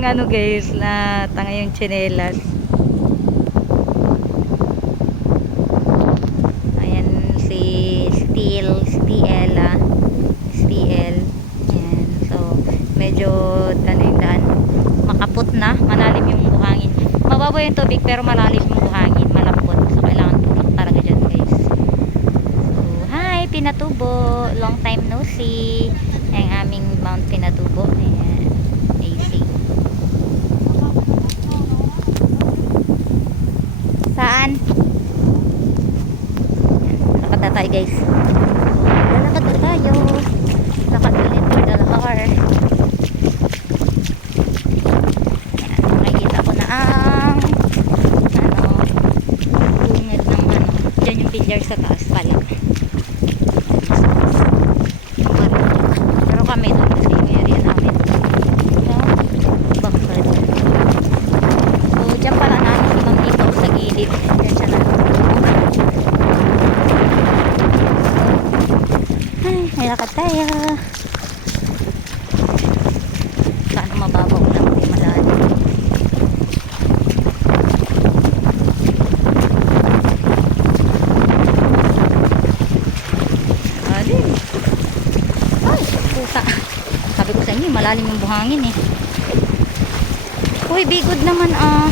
yung ano guys, na tanga yung chinelas. Ayan si Steel, Stiel, ah. Stiel. Ayan. So, medyo ano yung daan. Makapot na, malalim yung buhangin. Mababaw yung tubig pero malalim yung buhangin, malambot. So, kailangan tulak talaga dyan guys. So, hi Pinatubo! Long time no see. Ang aming Mount Pinatubo. Ayan. AC. Saan? Ayan, Lakad na tayo guys. Lalakad na tayo. Lakad ulit for the. Ayan, nakikita ko na ang ano, bungad ng ano. Diyan yung billiard sa taas pala. Pero kami doon kasi yung area namin. Sa Bangkod. So, dyan pala namin si Ma'am Ito sa gilid. Dyan siya namin. Ay, may lakad tayo. Sana mababaw lang di malalim. Malalim. Puta. Sabi ko sa inyo, malalim yung buhangin eh. Uy, bigod naman ah.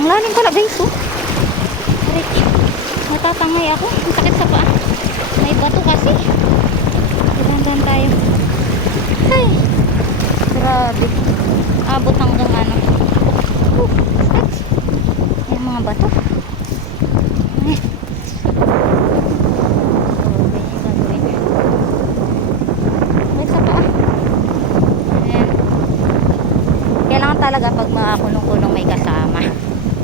Ang lalim pala guys oh. Aray, natatangay ako. Ang sakit sa paa. May bato kasi. Dahan-dahan tayo. Ay, grabe. Abot hanggang ano. Uh. Yung mga bato. Ay. Kailangan talaga pag makakulong-kulong may kasama.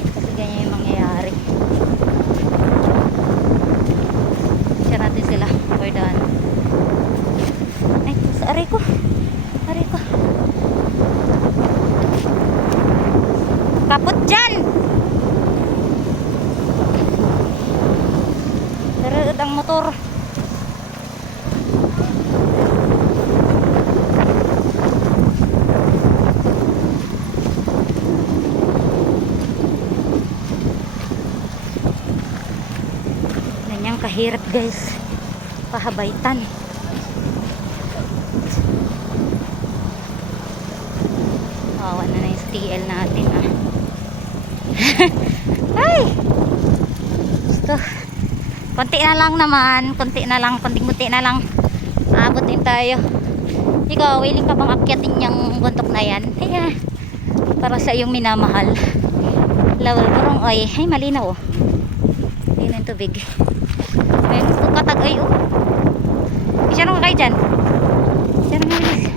Kasi ganyan yung mangyayari. Siya natin sila for the ano. Ay, sa aray ko. Aray ko. Kapot dyan! Darad ang motor. Ganyang kahirap guys. Pahabaitan. Kawawa na na yung TL natin ah. Ay! Gusto. Konti na lang naman. Konti na lang. Konting-kunti na lang. Aabot din tayo. Ikaw, willing ka bang akyatin yung buntok na yan? Kaya, para sa iyong minamahal. Lawal burong ay, ay malinaw oh. Malinaw yung tubig. May katag ay oh. Isa naman kayo dyan. Isa naman bilis.